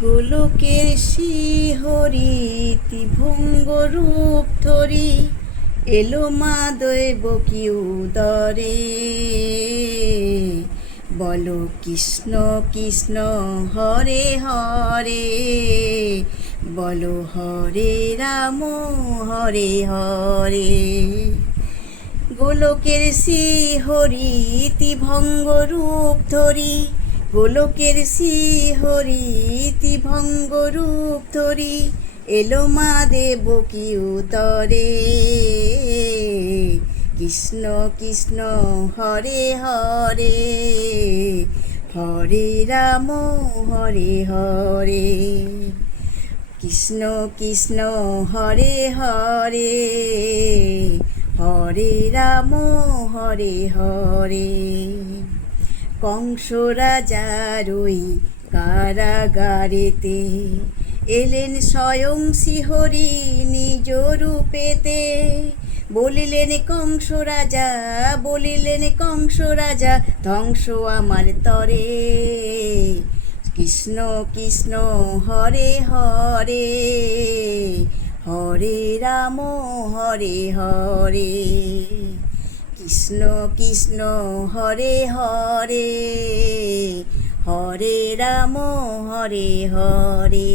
গোলকের শিহরিতি ভঙ্গ রূপ ধরি এলো মা দৈবকী উদরে। বলো কৃষ্ণ কৃষ্ণ হরে হরে, বলো হরে রাম হরে হরে। গোলকের শিহরিতি ভঙ্গ রূপ ধরি, গোলকের শিহরিতি ভঙ্গ রূপ ধরি এলো মা দেবকী উদরে। কৃষ্ণ কৃষ্ণ হরে হরে, হরে রাম হরে হরে। কৃষ্ণ কৃষ্ণ হরে হরে, হরে রাম হরে হরে। কংস রাজার ওই কারাগারেতে এলেন স্বয়ং শ্রীহরি নিজ রূপেতে। বলিলেন কংস রাজা, বলিলেন কংস রাজা, ধ্বংস আমার তরে। কৃষ্ণ কৃষ্ণ হরে হরে, হরে রাম হরে হরে। কৃষ্ণ কৃষ্ণ হরে হরে, হরে রাম হরে হরে।